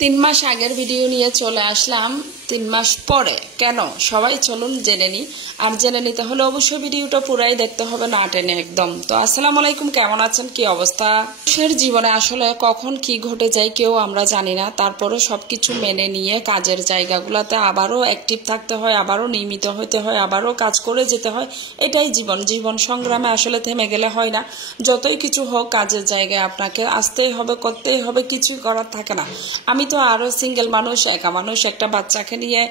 তিন মাস আগের ভিডিও নিয়ে চলে আসলাম 3 মাস পরে। কেন? সবাই চলুন জেনে নিই। আর জেনে নিতে হলে অবশ্যই ভিডিওটা পুরাই দেখতে হবে, না টেনে একদম। তো আসসালামু আলাইকুম, কেমন আছেন, কি অবস্থা? মানুষের জীবনে আসলে কখন কি ঘটে যায় কেউ আমরা জানি না। তারপরে সবকিছু মেনে নিয়ে কাজের জায়গাগুলোতে আবারও অ্যাক্টিভ থাকতে হয়, আবারও নিয়মিত হতে হয়, আবারও কাজ করে যেতে হয়। এটাই জীবন সংগ্রামে আসলে থেমে গেলে হয় না। যতই কিছু হোক কাজের জায়গায় আপনাকে আসতেই হবে, করতেই হবে, কিছুই করার থাকে না। আমি তো আরো সিঙ্গেল মানুষ, একা মানুষ, একটা বাচ্চাকে নিয়ে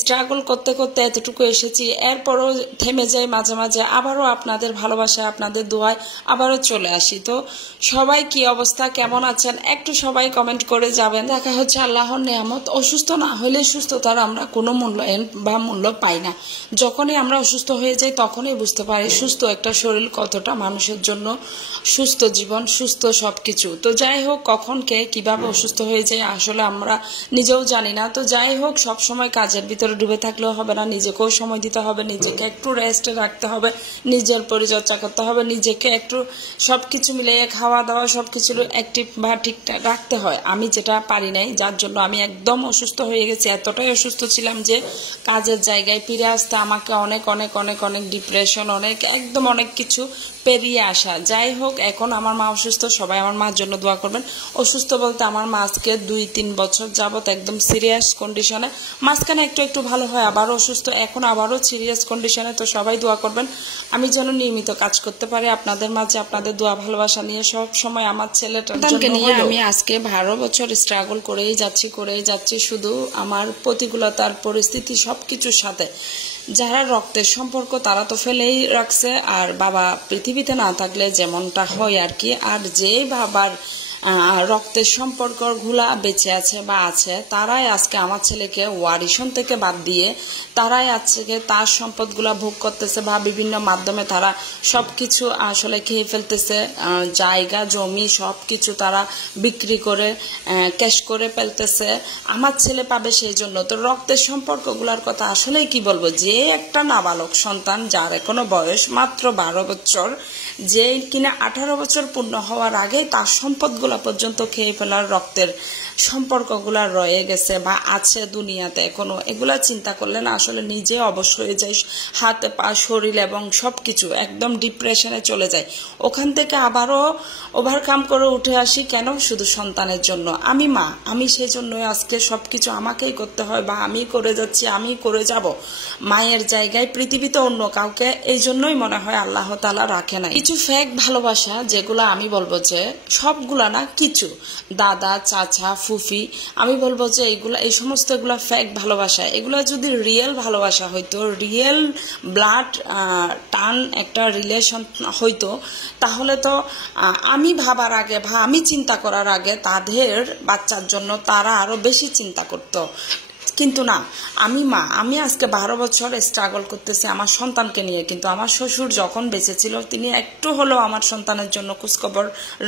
স্ট্রাগল করতে করতে এতটুকু এসেছি। এরপরও থেমে যাই মাঝে মাঝে, আবারও আপনাদের ভালোবাসায় আপনাদের দোয়ায় আবারও চলে আসি। তো সবাই কি অবস্থা, কেমন আছেন, একটু সবাই কমেন্ট করে যাবেন। দেখা হচ্ছে আল্লাহর নেয়ামত। অসুস্থ না হলে সুস্থতার আমরা কোনো মূল্যায়ন বা মূল্য পাই না। যখনই আমরা অসুস্থ হয়ে যাই তখনই বুঝতে পারি সুস্থ একটা শরীর কতটা মানুষের জন্য, সুস্থ জীবন, সুস্থ সবকিছু। তো যাই হোক, কখন কে কিভাবে অসুস্থ হয়ে যায় আসলে আমরা নিজেও জানি না। তো যাই হোক, সব সময় কাজের ভিতরে ডুবে থাকলেও হবে না, নিজেকেও সময় দিতে হবে, নিজেকে একটু রেস্টে রাখতে হবে, নিজের পরিচর্যা করতে হবে, নিজেকে একটু সবকিছু মিলিয়ে খাওয়া দাওয়া সবকিছু অ্যাক্টিভ বা ঠিকঠাক রাখতে হয়। আমি যেটা পারি নাই, যার জন্য আমি একদম অসুস্থ হয়ে গেছি। এতটাই অসুস্থ ছিলাম যে কাজের জায়গায় ফিরে আসতে আমাকে অনেক অনেক অনেক অনেক ডিপ্রেশন, অনেক কিছু পেরিয়ে আসা। যাই হোক, এখন আমার মা অসুস্থ, সবাই আমার মার জন্য দোয়া করবেন। অসুস্থ বলতে আমার মা আজকে 2-3 বছর যাবত একদম সিরিয়াস কন্ডিশনে, মাঝখানে একটু একটু ভালো হয়, আবারও অসুস্থ, এখন আবারও সিরিয়াস কন্ডিশনে। তো সবাই দোয়া করবেন আমি যেন নিয়মিত কাজ করতে পারি আপনাদের মাঝে, আপনাদের দোয়া ভালোবাসা নিয়ে সব সময়। আমার ছেলেটাকে নিয়ে আমি আজকে 12 বছর স্ট্রাগল করেই যাচ্ছি শুধু আমার প্রতিকূলতার পরিস্থিতি সবকিছুর সাথে। যারা রক্তের সম্পর্ক তারা তো ফেলেই রাখছে, আর বাবা পৃথিবীতে না থাকলে যেমনটা হয় আর কি, আর যে বাবার রক্তের সম্পর্ক গুলা বেঁচে আছে বা আছে, তারাই আজকে আমার ছেলেকে ওয়ারিশন থেকে বাদ দিয়ে তারাই আজকে তার সম্পদগুলা ভোগ করতেছে, বা বিভিন্ন মাধ্যমে তারা সবকিছু আসলে খেয়ে ফেলতেছে। জায়গা জমি সবকিছু তারা বিক্রি করে ক্যাশ করে ফেলতেছে। আমার ছেলে পাবে সেই জন্য। তো রক্তের সম্পর্কগুলার কথা আসলে কি বলবো, যে একটা নাবালক সন্তান যার এখনো বয়স মাত্র 12 বছর, যে কিনা 18 বছর পূর্ণ হওয়ার আগেই তার সম্পদগুলা পর্যন্ত খেয়ে ফেলার রক্তের সম্পর্কগুলা রয়ে গেছে বা আছে দুনিয়াতে এখনো, এগুলা চিন্তা করলে না আসলে নিজে অবশ্য হয়ে যায়, হাতে পা শরীর এবং সবকিছু একদম ডিপ্রেশনে চলে যায়। ওখান থেকে আবারও ওভারকাম করে উঠে আসি কেন? শুধু সন্তানের জন্য। আমি মা, আমি সেই জন্যই আজকে সবকিছু আমাকেই করতে হয়, বা আমি করে যাচ্ছি, আমি করে যাব। মায়ের জায়গায় পৃথিবীতে অন্য কাউকে এই জন্যই মনে হয় আল্লাহ তাআলা রাখে না। কিছু ফেক ভালোবাসা, যেগুলো আমি বলবো যে সবগুলা না, কিছু দাদা চাচা ফুফি, আমি বলবো যে এই সমস্ত এগুলা ফেক ভালোবাসা। এগুলা যদি রিয়েল ভালোবাসা হইতো, রিয়েল ব্লাড টান একটা রিলেশন হইতো, তাহলে তো আমি ভাবার আগে বা আমি চিন্তা করার আগে তাদের বাচ্চার জন্য তারা আরো বেশি চিন্তা করতো। কিন্তু না, আমি মা, আমি আজকে 12 বছর স্ট্রাগল করতেছি আমার সন্তানকে নিয়ে। কিন্তু আমার শ্বশুর যখন বেঁচে ছিল তিনি একটু হলেও আমার সন্তানের জন্য খোঁজখবর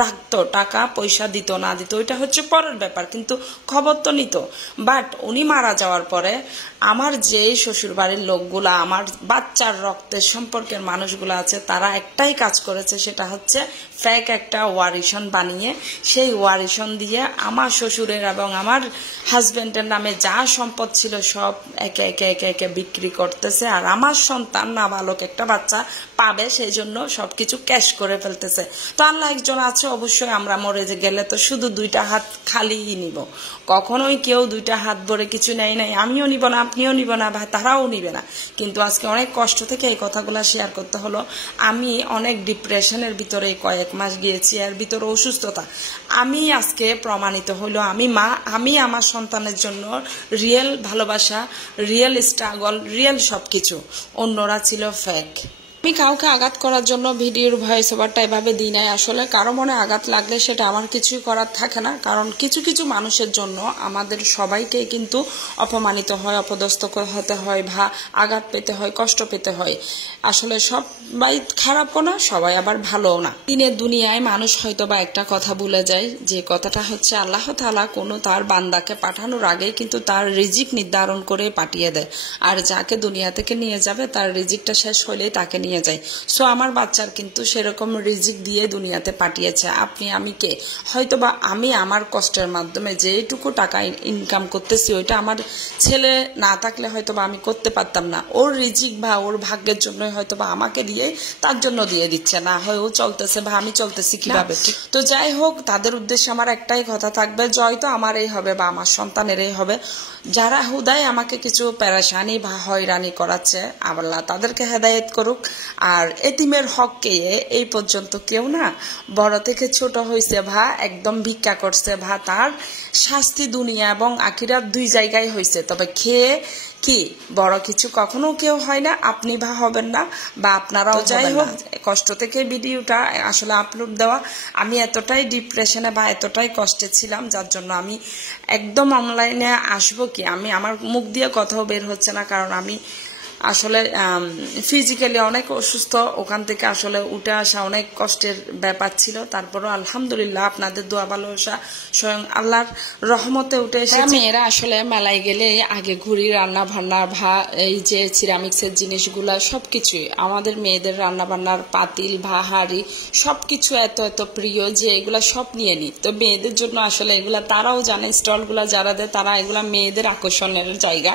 রাখতো, টাকা পয়সা দিত না দিত ওইটা হচ্ছে পরের ব্যাপার, কিন্তু খবর তো নিত। বাট উনি মারা যাওয়ার পরে আমার যে শ্বশুর বাড়ির লোকগুলা, আমার বাচ্চার রক্তের সম্পর্কের মানুষগুলো আছে, তারা একটাই কাজ করেছে, সেটা হচ্ছে ফেক একটা ওয়ারিশন বানিয়ে সেই ওয়ারিশন দিয়ে আমার শ্বশুরের এবং আমার হাজবেন্ডের নামে যা সম্পদ ছিল সব একে একে একে একে বিক্রি করতেছে। আর আমার সন্তান নাবালক একটা বাচ্চা পাবে সেই জন্য সবকিছু ক্যাশ করে ফেলতেছে। তো আল্লাহ একজন আছে, অবশ্যই আমরা মরে গেলে তো শুধু 2টা হাত খালিই নিব, কখনোই কেউ 2টা হাত ভরে কিছু নেয় নাই। আমিও নিব না, আপনিও নিব না, বা তারাও নিবে না। কিন্তু আজকে অনেক কষ্ট থেকে এই কথাগুলো শেয়ার করতে হলো। আমি অনেক ডিপ্রেশনের ভিতরে কয়েক মাস গিয়েছি, এর ভিতরে অসুস্থতা। আমি আজকে প্রমাণিত হইলো আমি মা, আমি আমার সন্তানের জন্য রিয়েল ভালোবাসা, রিয়েল স্ট্রাগল, রিয়েল সবকিছু। অন্যরা ছিল ফেক। আমি কাউকে আঘাত করার জন্য ভিডিওর ভয়েস ওভারটা এভাবে দিই নাই। আসলে কারো মনে আঘাত লাগলে সেটা আমার কিছুই করার থাকে না, কারণ কিছু কিছু মানুষের জন্য আমাদের সবাইকে কিন্তু অপমানিত হয়, অপদস্থ হতে হয়, বা আঘাত পেতে হয়, কষ্ট পেতে হয়। আসলে সবাই খারাপও না, সবাই আবার ভালোও না। দিনের দুনিয়ায় মানুষ হয়তো বা একটা কথা ভুলে যায়, যে কথাটা হচ্ছে আল্লাহ তাআলা কোনো তার বান্দাকে পাঠানোর আগেই কিন্তু তার রিজিক নির্ধারণ করে পাঠিয়ে দেয়। আর যাকে দুনিয়া থেকে নিয়ে যাবে তার রিজিকটা শেষ হলেই তাকে নিয়ে নিয়ে যায়। সো আমার বাচ্চার কিন্তু সেরকম রিজিক দিয়ে দুনিয়াতে পাঠিয়েছে। আপনি আমি কে? হয়তোবা আমি আমার কষ্টের মাধ্যমে যেটুকু টাকা ইনকাম করতেছি ওইটা আমার ছেলে না থাকলে হয়তোবা আমি করতে পারতাম না। ওর রিজিক বা ওর ভাগ্যের জন্যই হয়তোবা আমাকে দিয়ে তার জন্য দিয়ে দিচ্ছে, না হয় ও চলতেছে বা আমি চলতেছি কিভাবে। তো যাই হোক, তাদের উদ্দেশ্যে আমার একটাই কথা থাকবে, জয় তো আমার এই হবে বা আমার সন্তানেরই হবে। যারা হুদায় আমাকে কিছু পেরেশানি বা হয়রানি করাচ্ছে, আল্লাহ তাদেরকে হেদায়েত করুক। আর এতিমের হককে এই পর্যন্ত কেউ না বড় থেকে ছোট হয়েছে ভা একদম ভিক্ষা করছে ভা তার শাস্তি দুনিয়া এবং আখিরাত দুই জায়গায় হয়েছে। তবে খেয়ে কি বড় কিছু কখনো কেউ হয় না, আপনি ভা হবেন না বা আপনারাও। যাই হোক, কষ্ট থেকে ভিডিওটা আসলে আপলোড দেওয়া। আমি এতটাই ডিপ্রেশনে বা এতটাই কষ্টে ছিলাম যার জন্য আমি একদম অনলাইনে আসবো কি, আমি আমার মুখ দিয়ে কথাও বের হচ্ছে না, কারণ আমি আসলে ফিজিক্যালি অনেক অসুস্থ। ওখান থেকে আসলে উঠে আসা অনেক কষ্টের ব্যাপার ছিল। তারপরও আলহামদুলিল্লাহ আপনাদের দোয়া ভালোবাসা স্বয়ং আল্লাহর রহমতে উঠে এসেছে। মেয়েরা আসলে মেলায় গেলে আগে ঘুরি, রান্না বান্না ভা এই যে সিরামিক্সের জিনিসগুলা সবকিছুই আমাদের মেয়েদের রান্না বান্নার পাতিল ভা হাড়ি সবকিছু এত এত প্রিয় যে এগুলা সব নিয়ে নিই। তো মেয়েদের জন্য আসলে এগুলা তারাও জানে, স্টলগুলা যারা দেয় তারা এগুলা মেয়েদের আকর্ষণের জায়গা।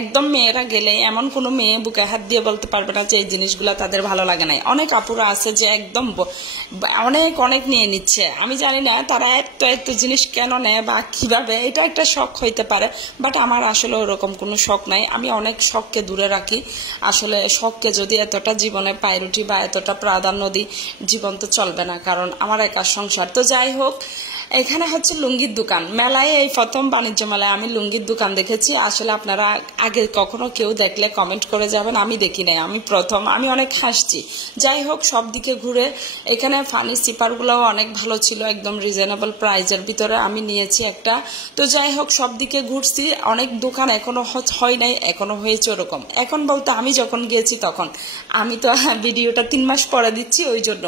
একদম মেয়েরা গেলে এমন কোনো মেয়ে বুকে হাত দিয়ে বলতে পারবে না যে এই জিনিসগুলা তাদের ভালো লাগে নাই। অনেক আপুরা আছে যে একদম অনেক অনেক নিয়ে নিচ্ছে। আমি জানি না তারা এত এত জিনিস কেন নেয় বা কিভাবে, এটা একটা শখ হইতে পারে, বাট আমার আসলে ওরকম কোনো শখ নাই। আমি অনেক শখকে দূরে রাখি। আসলে শখকে যদি এতটা জীবনে প্রায়োরিটি বা এতটা প্রাধান্য দিই, জীবন তো চলবে না, কারণ আমার একা সংসার। তো যাই হোক, এখানে হচ্ছে লুঙ্গির দোকান। মেলায় এই প্রথম বাণিজ্য মেলায় আমি লুঙ্গির দোকান দেখেছি। আসলে আপনারা আগে কখনো কেউ দেখলে কমেন্ট করে যাবেন, আমি দেখি নাই, আমি প্রথম। আমি অনেক হাসছি। যাই হোক, সব দিকে ঘুরে এখানে ফানি সিপারগুলোও অনেক ভালো ছিল, একদম রিজনেবল প্রাইজের ভিতরে আমি নিয়েছি একটা। তো যাই হোক, সব দিকে ঘুরছি, অনেক দোকান এখনো হয় নাই, এখনো হয়েছে ওরকম। এখন বলতে আমি যখন গিয়েছি তখন, আমি তো ভিডিওটা 3 মাস পরে দিচ্ছি, ওই জন্য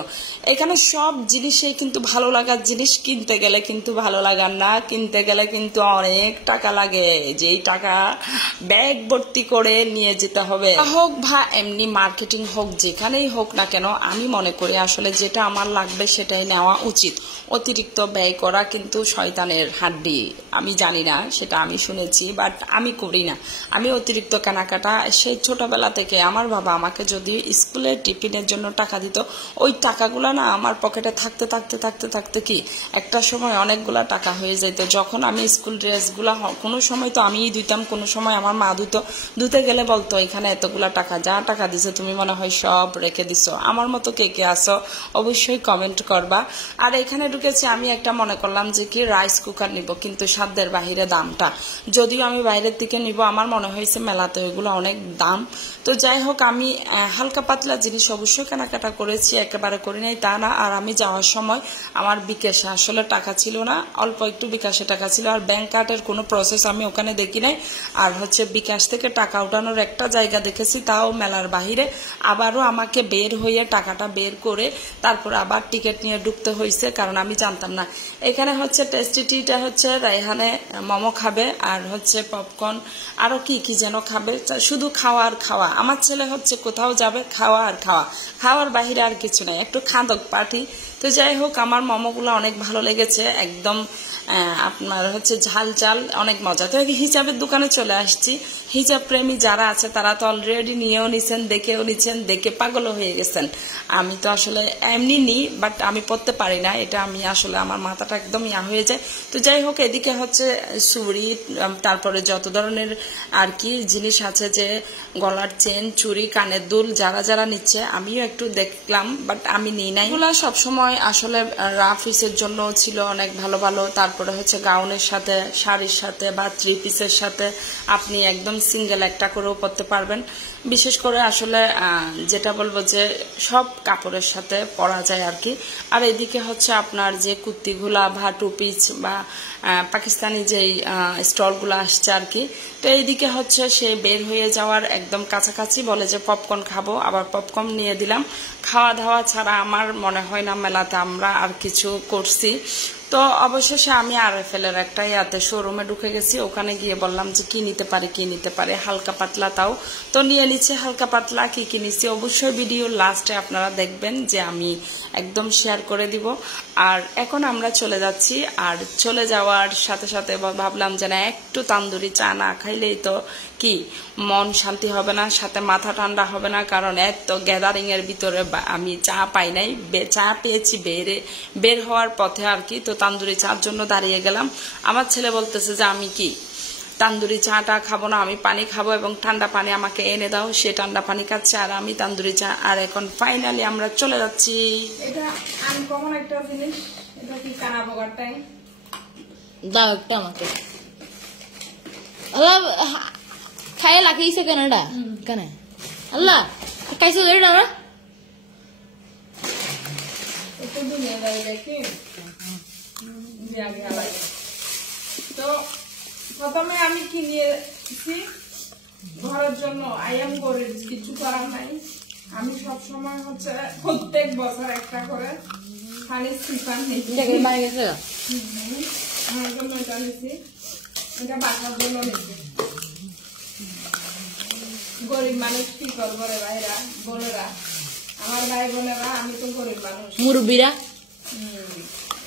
এখানে সব জিনিসে কিন্তু ভালো লাগার জিনিস কিনতে গেলে কিন্তু ভালো লাগার না, কিনতে গেলে কিন্তু অনেক টাকা লাগে, যেই টাকা ব্যাগ ভর্তি করে নিয়ে যেতে হবে। হোক বা এমনি মার্কেটিং হোক, যেখানেই হোক না কেন, আমি মনে করি আসলে যেটা আমার লাগবে সেটাই নেওয়া উচিত। অতিরিক্ত ব্যয় করা কিন্তু শয়তানের হাড্ডি। আমি জানি না, সেটা আমি শুনেছি, বাট আমি করি না। আমি অতিরিক্ত কেনাকাটা সেই ছোটবেলা থেকে, আমার বাবা আমাকে যদি স্কুলের টিফিনের জন্য টাকা দিত, ওই টাকাগুলো না আমার পকেটে থাকতে থাকতে থাকতে থাকতে কি একটা সময় অনেকগুলা টাকা হয়ে যেত। যখন আমি স্কুল ড্রেসগুলা কোনো সময় তো আমিই ধুইতাম, কোনো সময় আমার মা ধুতে গেলে বলতো এখানে এতগুলা টাকা, যা টাকা দিছো তুমি মনে হয় সব রেখে দিছো। আমার মতো কে কে আসো অবশ্যই কমেন্ট করবা। আর এখানে ঢুকেছি আমি একটা, মনে করলাম যে কি রাইস কুকার নিব, কিন্তু সাধ্যের বাহিরে দামটা। যদিও আমি বাইরের দিকে নিব, আমার মনে হয়েছে মেলাতে ওইগুলো অনেক দাম। তো যাই হোক, আমি হালকা পাতলা জিনিস অবশ্যই কেনাকাটা করেছি, একেবারে করি নাই তা না। আর আমি যাওয়ার সময় আমার বিকাশে আসলে টাকা ছিল না, অল্প একটু বিকাশে টাকা ছিল, আর ব্যাংক কার্ডের কোনো প্রসেস আমি ওখানে দেখি নাই। আর হচ্ছে বিকাশ থেকে টাকা উঠানোর একটা জায়গা দেখেছি, তাও মেলার বাহিরে। আবারও আমাকে বের হয়ে টাকাটা বের করে তারপর আবার টিকিট নিয়ে ঢুকতে হয়েছে, কারণ আমি জানতাম না। এখানে হচ্ছে টেস্টি টিটা হচ্ছে রায়হানে মোমো খাবে, আর হচ্ছে পপকর্ন, আরো কি কি যেন খাবে, শুধু খাওয়া আর খাওয়া। আমার ছেলে হচ্ছে কোথাও যাবে, খাওয়া আর খাওয়া, খাওয়ার বাহিরে আর কিছু নাই, একটু খাদক পার্টি। তো যাই হোক, আমার মোমোগুলো অনেক ভালো লেগেছে, একদম আপনার হচ্ছে ঝাল ঝাল, অনেক মজা। তো হিজাবের দোকানে চলে আসছি। হিজাব প্রেমী যারা আছে তারা তো অলরেডি নিয়েও নিছেন, দেখেও নিচ্ছেন, দেখে পাগল হয়ে গেছেন। আমি তো আসলে এমনি নিই, বাট আমি পড়তে পারি না, এটা আমি আসলে আমার মাথাটা একদম ইয়া হয়ে যায়। তো যাই হোক, এদিকে হচ্ছে চুড়ি, তারপরে যত ধরনের আর কি জিনিস আছে, যে গলার চেন, চুড়ি, কানের দুল, যারা যারা নিচ্ছে আমিও একটু দেখলাম, বাট আমি নিই নাই। এগুলো সবসময় আসলে রাফিসের জন্য ছিল অনেক ভালো ভালো। তারপরে হচ্ছে গাউনের সাথে, শাড়ির সাথে বা 3 পিসের সাথে আপনি একদম সিঙ্গেল একটা করেও পরতে পারবেন। বিশেষ করে আসলে যেটা বলবো যে সব কাপড়ের সাথে পরা যায় আর কি। আর এদিকে হচ্ছে আপনার যে কুর্তিগুলা বা টুপিস বা পাকিস্তানি যেই স্টলগুলো আসছে আর কি। তো এইদিকে হচ্ছে সে বের হয়ে যাওয়ার একদম কাছাকাছি বলে যে পপকর্ন খাবো, আবার পপকর্ন নিয়ে দিলাম। খাওয়া দাওয়া ছাড়া আমার মনে হয় না মেলাতে আমরা আর কিছু করছি। তো তো অবশেষে আমি RFL এর একটা ইয়াতে শোরুমে ঢুকে গেছি। ওখানে গিয়ে বললাম যে কি নিতে পারে হালকা পাতলা, তাও তো নিয়ে নিচ্ছে হালকা পাতলা। কি কি নিচ্ছি অবশ্যই ভিডিও লাস্টে আপনারা দেখবেন, যে আমি একদম শেয়ার করে দিব। আর এখন আমরা চলে যাচ্ছি, আর চলে যাওয়ার সাথে সাথে ভাবলাম যে না, একটু তান্দুরি চা না খাইলেই তো কি মন শান্তি হবে না, সাথে মাথা ঠান্ডা হবে না। কারণ এত গ্যাদারিং এর ভিতরে আমি চা পাই নাই, চা পেয়েছি বের হওয়ার পথে আর কি। তো তান্দুরি চার জন্য দাঁড়িয়ে গেলাম। আমার ছেলে বলতেছে যে আমি কি তান্দুরি চাটা খাবো না, আমি পানি খাবো এবং ঠান্ডা পানি আমাকে এনে দাও। সে ঠান্ডা পানি খাচ্ছে আর আমি তান্দুরি চা। আর এখন ফাইনালি আমরা চলে যাচ্ছি। এটা আনকমন একটা জিনিস। এটা কি কানা বগার টাইম? দাও একটা আমাকে। আল্লাহ খাইয়ে লাগাইছে কেন এটা? কেন আল্লাহ খাইছো এটা না? একটু দুনিয়াদারি দেখি লাগে। তো প্রথমে আমি কিনেছি ঘরের জন্য। আই এম গরিব, কিছু করার নাই। আমি সবসময় হচ্ছে প্রত্যেক বছর একটা করে খালি সিফান নিচ্ছি। আমার জন্য এটা নিচ্ছি, এটা বাসার জন্য নিচ্ছি। গরিব মানুষ কি করবো রে ভাইরা বোনেরা, আমার ভাই বোনেরা, আমি তো গরিব মানুষ, মুরব্বীরা।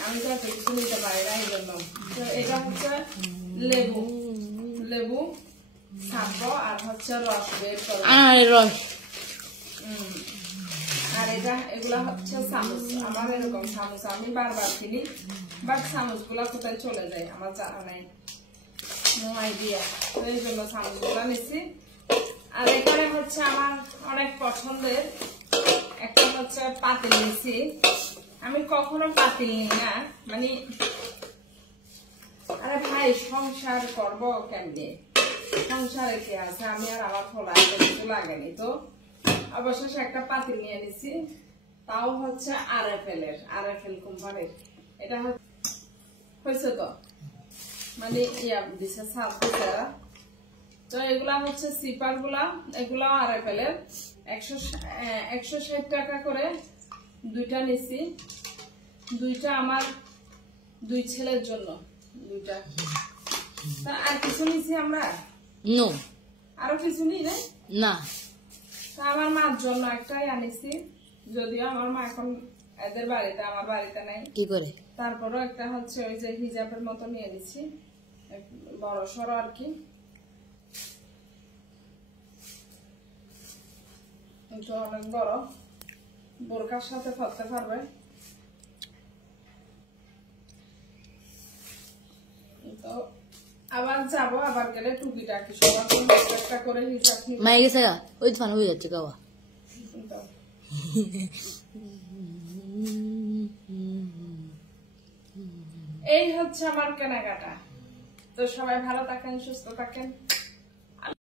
আমি তো এত কিছু নিতে পারি না, এই জন্য। তো এটা হচ্ছে লেবু ছাপবো আর হচ্ছে রস বের করবো। রস। আর এগুলা হচ্ছে চামচ। আমার এরকম চামচ আমি বারবার কিনি, বাট চামচ গুলা কোথায় চলে যায় আমার জানা নাই, নো আইডিয়া। তো এই জন্য চামচ গুলা নিচ্ছি। আর এখানে হচ্ছে আমার অনেক পছন্দের একটা হচ্ছে পাতিল নিচ্ছি। আমি কখনো পাতিল নিই না, মানে আরে ভাই সংসার করবো কেমনে, সংসারে কি আছে, আমি আর আমার ফোলা কিছু লাগেনি। তো অবশেষে একটা পাতিল নিয়ে নিছি, তাও হচ্ছে RFL কোম্পানির। এটা হয়েছে তো মানে ইয়া দিছে সাপ দিছে। তো এগুলা হচ্ছে সিপার গুলা, এগুলা RFL এর 160 টাকা করে দুইটা নিছি। দুইটা আমার দুই ছেলের জন্য দুইটা। তা আর কিছু নিছি আমরা? নো, আরো কিছু নিই না। তা আমার মার জন্য একটাই আনিছি, যদিও আমার মা এখন এদের বাড়িতে, আমার বাড়িতে নাই। কি করে? তারপরও একটা হচ্ছে ওই যে হিজাবের মতো নিয়ে নিছি, বড় সড়ো আর কি। অনেক বড়, বোরকার সাথে পরতে পারবে। তো আবার যাবো, আবার গেলে টুপিটা কি সবার জন্য একটা করে হিসাব নিয়ে মাই গেছে গা, ওই ফান হয়ে যাচ্ছে গাওয়া। এই হচ্ছে আমার কেনাকাটা। তো সবাই ভালো থাকেন, সুস্থ থাকেন।